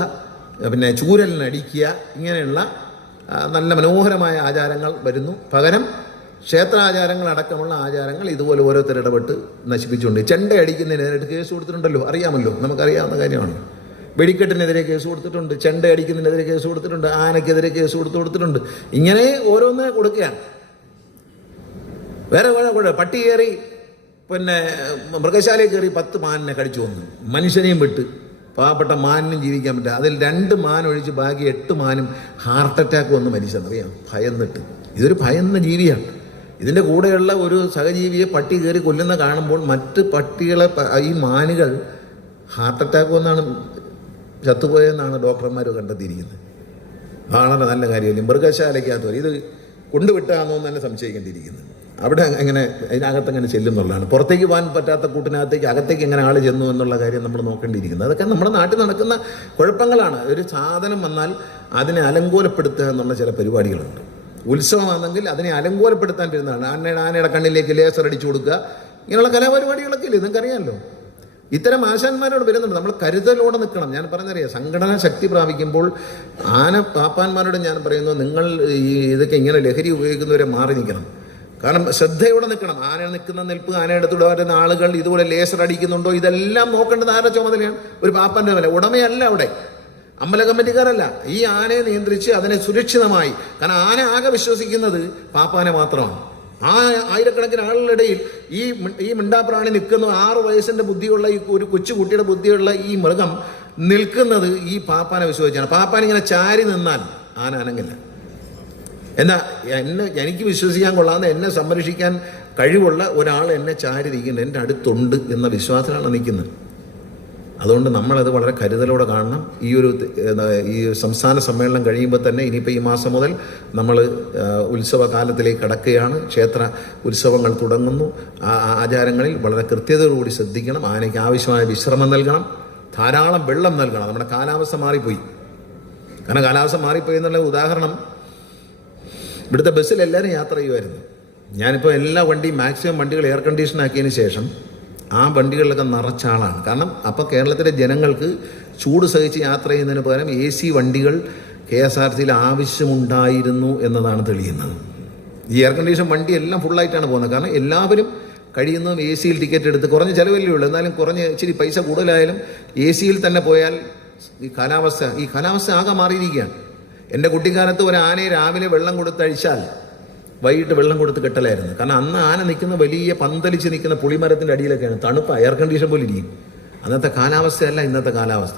പിന്നെ ചൂരലിനടിക്കുക ഇങ്ങനെയുള്ള നല്ല മനോഹരമായ ആചാരങ്ങൾ വരുന്നു. പകരം ക്ഷേത്രാചാരങ്ങൾ അടക്കമുള്ള ആചാരങ്ങൾ ഇതുപോലെ ഓരോരുത്തർ ഇടപെട്ട് നശിപ്പിച്ചുകൊണ്ട് ചെണ്ട അടിക്കുന്നതിനെതിരായിട്ട് കേസ് കൊടുത്തിട്ടുണ്ടല്ലോ. അറിയാമല്ലോ. നമുക്കറിയാവുന്ന കാര്യമാണ്. വെടിക്കെട്ടിനെതിരെ കേസ് കൊടുത്തിട്ടുണ്ട് ചെണ്ട അടിക്കുന്നതിനെതിരെ കേസ് കൊടുത്തിട്ടുണ്ട് ആനയ്ക്കെതിരെ കേസ് കൊടുത്തു കൊടുത്തിട്ടുണ്ട്. ഇങ്ങനെ ഓരോന്ന് കൊടുക്കുകയാണ്. വേറെ വേറെ കൂടെ പട്ടി കയറി പിന്നെ മൃഗശാലയിൽ കയറി പത്ത് മാനിനെ കടിച്ചു വന്നു മനുഷ്യനെയും വിട്ട് പാവപ്പെട്ട മാനിനും ജീവിക്കാൻ പറ്റില്ല. അതിൽ രണ്ട് മാൻ ഒഴിച്ച് ബാക്കി എട്ട് മാനും ഹാർട്ട് അറ്റാക്ക് വന്ന് മരിച്ചെന്നറിയാം. ഭയന്നിട്ട്. ഇതൊരു ഭയന്ന ജീവിയാണ്. ഇതിന്റെ കൂടെയുള്ള ഒരു സഹജീവിയെ പട്ടി കയറി കൊല്ലുന്ന കാണുമ്പോൾ മറ്റ് പട്ടികളെ ഈ മാനുകൾ ഹാർട്ട് അറ്റാക്ക് വന്നാണ് ചത്തുപോയെന്നാണ് ഡോക്ടർമാർ കണ്ടെത്തിയിരിക്കുന്നത്. വളരെ നല്ല കാര്യമല്ലേ? മൃഗശാലയ്ക്കകത്ത് ഇത് കൊണ്ടുവിട്ടാണോ എന്ന് തന്നെ സംശയിക്കേണ്ടിയിരിക്കുന്നത് അവിടെ എങ്ങനെ അതിനകത്ത് അങ്ങനെ ചെല്ലുന്നുള്ളതാണ്. പുറത്തേക്ക് പോകാൻ പറ്റാത്ത കൂട്ടിനകത്തേക്ക് അകത്തേക്ക് എങ്ങനെ ആൾ ചെന്നു എന്നുള്ള കാര്യം നമ്മൾ നോക്കേണ്ടിയിരിക്കുന്നത് അതൊക്കെ നമ്മുടെ നാട്ടിൽ നടക്കുന്ന കുഴപ്പങ്ങളാണ്. ഒരു സാധനം വന്നാൽ അതിനെ അലങ്കോലപ്പെടുത്തുക എന്നുള്ള ചില പരിപാടികളുണ്ട്. ഉത്സവമാണെങ്കിൽ അതിനെ അലങ്കോലപ്പെടുത്താൻ വരുന്നതാണ്. ആനയുടെ ആനയുടെ കണ്ണിലേക്ക് ലേസർ അടിച്ചു കൊടുക്കുക. ഇങ്ങനെയുള്ള കലാപരിപാടികളൊക്കെ ഇല്ലേ? നിങ്ങൾക്കറിയാമല്ലോ. ഇത്തരം ആശാന്മാരോട് വരുന്നുണ്ട്. നമ്മൾ കരുതലോടെ നിൽക്കണം. ഞാൻ പറഞ്ഞറിയാം സംഘടനാ ശക്തി പ്രാപിക്കുമ്പോൾ ആന പാപ്പാന്മാരോട് ഞാൻ പറയുന്നു നിങ്ങൾ ഈ ഇതൊക്കെ ഇങ്ങനെ ലഹരി ഉപയോഗിക്കുന്നവരെ മാറി നിൽക്കണം. കാരണം ശ്രദ്ധയോടെ നിൽക്കണം. ആന നിൽക്കുന്ന നിൽപ്പ് ആന എടുത്തുകൊണ്ട് വരുന്ന ആളുകൾ ഇതുപോലെ ലേസർ അടിക്കുന്നുണ്ടോ ഇതെല്ലാം നോക്കേണ്ടത് ആരുടെ ചുമതലയാണ്. ഒരു പാപ്പന്റെ വില ഉടമയല്ല അവിടെ. അമ്പല കമ്മിറ്റിക്കാരല്ല ഈ ആനയെ നിയന്ത്രിച്ച് അതിനെ സുരക്ഷിതമായി. കാരണം ആന ആകെ വിശ്വസിക്കുന്നത് പാപ്പാനെ മാത്രമാണ്. ആ ആയിരക്കണക്കിന് ആളുകളുടെ ഇടയിൽ ഈ ഈ മിണ്ടാപ്രാണി നിൽക്കുന്ന ആറ് വയസ്സിന്റെ ബുദ്ധിയുള്ള ഈ ഒരു കൊച്ചുകുട്ടിയുടെ ബുദ്ധിയുള്ള ഈ മൃഗം നിൽക്കുന്നത് ഈ പാപ്പാനെ വിശ്വസിച്ചാണ്. പാപ്പാൻ ഇങ്ങനെ ചാരി നിന്നാൽ ആന അനങ്ങില്ല. എന്നാ എന്നെ എനിക്ക് വിശ്വസിക്കാൻ കൊള്ളാവുന്ന എന്നെ സംരക്ഷിക്കാൻ കഴിവുള്ള ഒരാൾ എന്നെ ചാരിരിക്കുന്നു എന്റെ അടുത്തുണ്ട് എന്ന വിശ്വാസത്തിലാണ് നിൽക്കുന്നത്. അതുകൊണ്ട് നമ്മളത് വളരെ കരുതലോടെ കാണണം. ഈ ഒരു ഈ സംസ്ഥാന സമ്മേളനം കഴിയുമ്പോൾ തന്നെ ഇനിയിപ്പോൾ ഈ മാസം മുതൽ നമ്മൾ ഉത്സവകാലത്തിലേക്ക് കടക്കുകയാണ്. ക്ഷേത്ര ഉത്സവങ്ങൾ തുടങ്ങുന്നു. ആചാരങ്ങളിൽ വളരെ കൃത്യതയോടുകൂടി ശ്രദ്ധിക്കണം. ആനയ്ക്ക് ആവശ്യമായ വിശ്രമം നൽകണം. ധാരാളം വെള്ളം നൽകണം. നമ്മുടെ കാലാവസ്ഥ മാറിപ്പോയി. കാരണം കാലാവസ്ഥ മാറിപ്പോയി എന്നുള്ള ഉദാഹരണം ഇവിടുത്തെ ബസ്സിൽ എല്ലാവരും യാത്ര ചെയ്യുമായിരുന്നു. ഞാനിപ്പോൾ എല്ലാ വണ്ടിയും മാക്സിമം വണ്ടികൾ എയർ കണ്ടീഷൻ ആക്കിയതിന് ശേഷം ആ വണ്ടികളിലൊക്കെ നിറച്ച ആളാണ്. കാരണം അപ്പോൾ കേരളത്തിലെ ജനങ്ങൾക്ക് ചൂട് സഹിച്ച് യാത്ര ചെയ്യുന്നതിന് പകരം എ സി വണ്ടികൾ കെ എസ് ആർ സിയിൽ ആവശ്യമുണ്ടായിരുന്നു എന്നതാണ് തെളിയുന്നത്. ഈ എയർ കണ്ടീഷൻ വണ്ടി എല്ലാം ഫുള്ളായിട്ടാണ് പോകുന്നത്. കാരണം എല്ലാവരും കഴിയുന്നതും എ സിയിൽ ടിക്കറ്റ് എടുത്ത് കുറഞ്ഞ ചിലവല്ലേ ഉള്ളൂ. എന്നാലും കുറഞ്ഞ ഇച്ചിരി പൈസ കൂടുതലായാലും എ സിയിൽ തന്നെ പോയാൽ ഈ കാലാവസ്ഥ ഈ കാലാവസ്ഥ ആകെ മാറിയിരിക്കുകയാണ്. എന്റെ കുട്ടിക്കാലത്ത് ഒരു ആനയെ രാവിലെ വെള്ളം കൊടുത്തഴിച്ചാൽ വൈകിട്ട് വെള്ളം കൊടുത്ത് കെട്ടലായിരുന്നു. കാരണം അന്ന് ആന നിൽക്കുന്ന വലിയ പന്തലിച്ച് നിൽക്കുന്ന പുളിമരത്തിന്റെ അടിയിലൊക്കെയാണ്. തണുപ്പ് എയർ കണ്ടീഷൻ പോലെ ഇരിക്കും. അന്നത്തെ കാലാവസ്ഥയല്ല ഇന്നത്തെ കാലാവസ്ഥ.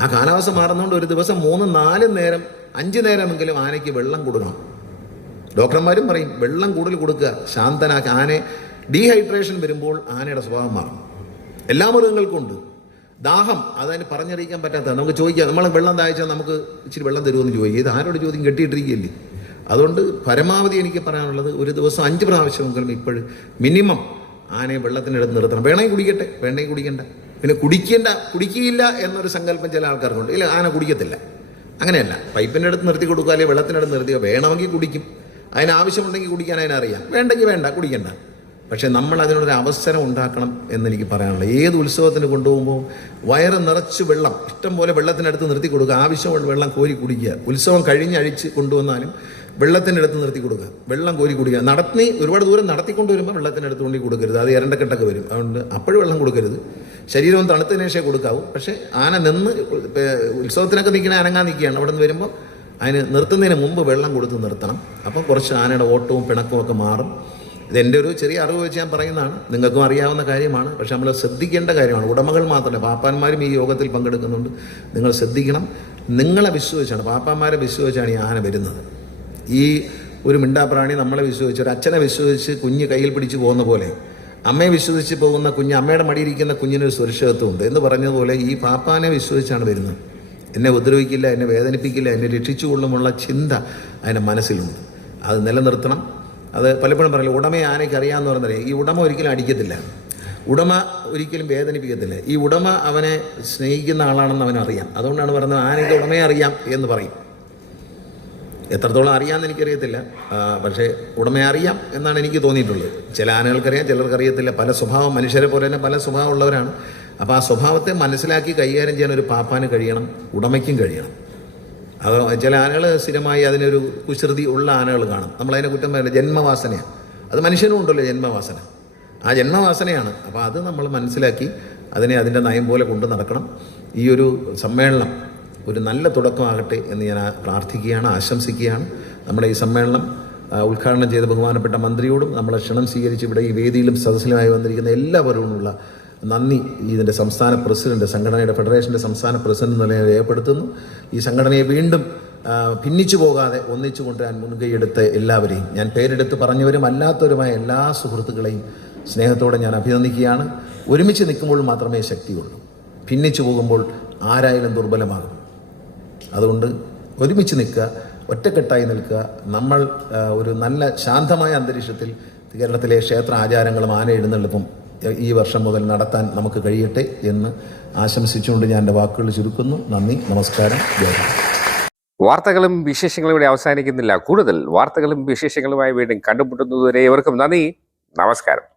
ആ കാലാവസ്ഥ മാറുന്നതുകൊണ്ട് ഒരു ദിവസം മൂന്ന് നാല് നേരം അഞ്ച് നേരമെങ്കിലും ആനയ്ക്ക് വെള്ളം കൊടുക്കണം. ഡോക്ടർമാരും പറയും വെള്ളം കൂടുതൽ കൊടുക്കുക ശാന്തനാക്കി. ആനയെ ഡീഹൈഡ്രേഷൻ വരുമ്പോൾ ആനയുടെ സ്വഭാവം മാറും. എല്ലാ മൃഗങ്ങൾക്കും ഉണ്ട്. ദാഹം അതായത് പറഞ്ഞറിയിക്കാൻ പറ്റാത്ത നമുക്ക് ചോദിക്കാം നമ്മൾ വെള്ളം ദാഹിച്ചാൽ നമുക്ക് ഇച്ചിരി വെള്ളം തരുമെന്ന് ചോദിക്കുക ഇത് ആരോട് ചോദ്യം? കെട്ടിയിട്ടിരിക്കുകയല്ലേ? അതുകൊണ്ട് പരമാവധി എനിക്ക് പറയാനുള്ളത് ഒരു ദിവസം അഞ്ച് പ്രാവശ്യമെങ്കിലും ഇപ്പോഴും മിനിമം ആനയെ വെള്ളത്തിനടുത്ത് നിർത്തണം. വേണമെങ്കിൽ കുടിക്കട്ടെ വേണമെങ്കിൽ കുടിക്കണ്ട. പിന്നെ കുടിക്കേണ്ട കുടിക്കില്ല എന്നൊരു സങ്കല്പം ചില ആൾക്കാർക്കുണ്ട്. ഇല്ല ആന കുടിക്കത്തില്ല. അങ്ങനെയല്ല. പൈപ്പിന്റെ അടുത്ത് നിർത്തി കൊടുക്കുക അല്ലെങ്കിൽ വെള്ളത്തിനടുത്ത് നിർത്തിയോ വേണമെങ്കിൽ കുടിക്കും. അതിന് ആവശ്യമുണ്ടെങ്കിൽ കുടിക്കാൻ അതിനറിയാം. വേണ്ടെങ്കിൽ വേണ്ട കുടിക്കണ്ട. പക്ഷേ നമ്മൾ അതിനുള്ളൊരു അവസരം ഉണ്ടാക്കണം എന്നെനിക്ക് പറയാനുള്ളത്. ഏത് ഉത്സവത്തിന് കൊണ്ടുപോകുമ്പോൾ വയറ് നിറച്ച് വെള്ളം ഇഷ്ടം പോലെ വെള്ളത്തിനടുത്ത് നിർത്തി കൊടുക്കുക. ആവശ്യമുള്ള വെള്ളം കോരി കുടിക്കുക. ഉത്സവം കഴിഞ്ഞഴിച്ച് കൊണ്ടുവന്നാലും വെള്ളത്തിനടുത്ത് നിർത്തി കൊടുക്കുക. വെള്ളം കോരി കുടിക്കുക. നടത്തി ഒരുപാട് ദൂരം നടത്തിക്കൊണ്ട് വരുമ്പോൾ വെള്ളത്തിനടുത്ത് കൊണ്ടി കൊടുക്കരുത്. അത് ഇരണ്ടക്കെട്ടൊക്കെ വരും. അതുകൊണ്ട് അപ്പോഴും വെള്ളം കൊടുക്കരുത്. ശരീരവും തണുത്തതിന് ശേഷം കൊടുക്കാവൂ. പക്ഷേ ആന നിന്ന് ഉത്സവത്തിനൊക്കെ നിൽക്കണ അനങ്ങാൻ നിൽക്കുകയാണ്. അവിടെ നിന്ന് വരുമ്പോൾ അതിന് നിർത്തുന്നതിന് മുമ്പ് വെള്ളം കൊടുത്ത് നിർത്തണം. അപ്പം കുറച്ച് ആനയുടെ ഓട്ടവും പിണക്കവും ഒക്കെ മാറും. ഇതെന്റെ ഒരു ചെറിയ അറിവ് വെച്ച് ഞാൻ പറയുന്നതാണ്. നിങ്ങൾക്കും അറിയാവുന്ന കാര്യമാണ്. പക്ഷെ നമ്മൾ ശ്രദ്ധിക്കേണ്ട കാര്യമാണ്. ഉടമകൾ മാത്രമല്ല പാപ്പാന്മാരും ഈ യോഗത്തിൽ പങ്കെടുക്കുന്നുണ്ട്. നിങ്ങൾ ശ്രദ്ധിക്കണം. നിങ്ങളെ വിശ്വസിച്ചാണ് പാപ്പാന്മാരെ വിശ്വസിച്ചാണ് ഈ ആന വരുന്നത്. ഈ ഒരു മിണ്ടാപ്രാണി നമ്മളെ വിശ്വസിച്ച് ഒരു അച്ഛനെ വിശ്വസിച്ച് കുഞ്ഞ് കയ്യിൽ പിടിച്ച് പോകുന്ന പോലെ അമ്മയെ വിശ്വസിച്ച് പോകുന്ന കുഞ്ഞ് അമ്മയുടെ മടിയിരിക്കുന്ന കുഞ്ഞിനൊരു സുരക്ഷിതത്വമുണ്ട്. എന്ന് പറഞ്ഞതുപോലെ ഈ പാപ്പാനെ വിശ്വസിച്ചാണ് വരുന്നത്. എന്നെ ഉപദ്രവിക്കില്ല എന്നെ വേദനിപ്പിക്കില്ല എന്നെ രക്ഷിച്ചുകൊള്ളുമുള്ള ചിന്ത അതിന്റെ മനസ്സിലുണ്ട്. അത് നിലനിർത്തണം. അത് പലപ്പോഴും പറയില്ല ഉടമയെ ആനയ്ക്ക് അറിയാമെന്ന് പറഞ്ഞാൽ ഈ ഉടമ ഒരിക്കലും അടിക്കത്തില്ല. ഉടമ ഒരിക്കലും വേദനിപ്പിക്കത്തില്ല. ഈ ഉടമ അവനെ സ്നേഹിക്കുന്ന ആളാണെന്ന് അവനറിയാം അതുകൊണ്ടാണ് പറയുന്നത് ആനയ്ക്ക് ഉടമയെ അറിയാം എന്ന് പറയും. എത്രത്തോളം അറിയാമെന്ന് എനിക്കറിയത്തില്ല. പക്ഷേ ഉടമയെ അറിയാം എന്നാണ് എനിക്ക് തോന്നിയിട്ടുള്ളത്. ചില ആനകൾക്കറിയാം ചിലർക്കറിയത്തില്ല. പല സ്വഭാവം മനുഷ്യരെ പോലെ തന്നെ പല സ്വഭാവം ഉള്ളവരാണ്. അപ്പോൾ ആ സ്വഭാവത്തെ മനസ്സിലാക്കി കൈകാര്യം ചെയ്യാൻ ഒരു പാപ്പാന് കഴിയണം ഉടമയ്ക്കും കഴിയണം. അത് ചില ആനകൾ സ്ഥിരമായി അതിനൊരു കുസൃതി ഉള്ള ആനകൾ കാണും. നമ്മളതിനെ കുറ്റം പറയുന്നത് ജന്മവാസനയാണ്. അത് മനുഷ്യനും ഉണ്ടല്ലോ ജന്മവാസന. ആ ജന്മവാസനയാണ്. അപ്പോൾ അത് നമ്മൾ മനസ്സിലാക്കി അതിനെ അതിന്റെ നയം പോലെ കൊണ്ടു നടക്കണം. ഈ ഒരു സമ്മേളനം ഒരു നല്ല തുടക്കമാകട്ടെ എന്ന് ഞാൻ പ്രാർത്ഥിക്കുകയാണ് ആശംസിക്കുകയാണ്. നമ്മുടെ ഈ സമ്മേളനം ഉദ്ഘാടനം ചെയ്ത ബഹുമാനപ്പെട്ട മന്ത്രിയോടും നമ്മളെ ക്ഷണം സ്വീകരിച്ച് ഇവിടെ ഈ വേദിയിലും സദസ്സിലുമായി വന്നിരിക്കുന്ന എല്ലാവരോടുമുള്ള നന്ദി. ഇതിന്റെ സംസ്ഥാന പ്രസിഡന്റ് സംഘടനയുടെ ഫെഡറേഷന്റെ സംസ്ഥാന പ്രസിഡന്റ് നിലയിൽ രേഖപ്പെടുത്തുന്നു. ഈ സംഘടനയെ വീണ്ടും ഭിന്നിച്ചു പോകാതെ ഒന്നിച്ചു കൊണ്ടുവരാൻ മുൻകൈയെടുത്ത എല്ലാവരെയും ഞാൻ പേരെടുത്ത് പറഞ്ഞവരും അല്ലാത്തവരുമായ എല്ലാ സുഹൃത്തുക്കളെയും സ്നേഹത്തോടെ ഞാൻ അഭിനന്ദിക്കുകയാണ്. ഒരുമിച്ച് നിൽക്കുമ്പോൾ മാത്രമേ ശക്തിയുള്ളൂ. ഭിന്നിച്ചു പോകുമ്പോൾ ആരായാലും ദുർബലമാകും. അതുകൊണ്ട് ഒരുമിച്ച് നിൽക്കുക ഒറ്റക്കെട്ടായി നിൽക്കുക. നമ്മൾ ഒരു നല്ല ശാന്തമായ അന്തരീക്ഷത്തിൽ കേരളത്തിലെ ക്ഷേത്ര ആചാരങ്ങളും ആന എഴുന്നള്ളിപ്പും ഈ വർഷം മുതൽ നടത്താൻ നമുക്ക് കഴിയട്ടെ എന്ന് ആശംസിച്ചുകൊണ്ട് ഞാൻ എന്റെ വാക്കുകൾ ചുരുക്കുന്നു. നന്ദി നമസ്കാരം വാർത്തകളും വിശേഷങ്ങളും ഇവിടെ അവസാനിക്കുന്നില്ല. കൂടുതൽ വാർത്തകളും വിശേഷങ്ങളുമായി വീണ്ടും കണ്ടുമുട്ടുന്നതുവരെ ഇവർക്കും നന്ദി നമസ്കാരം.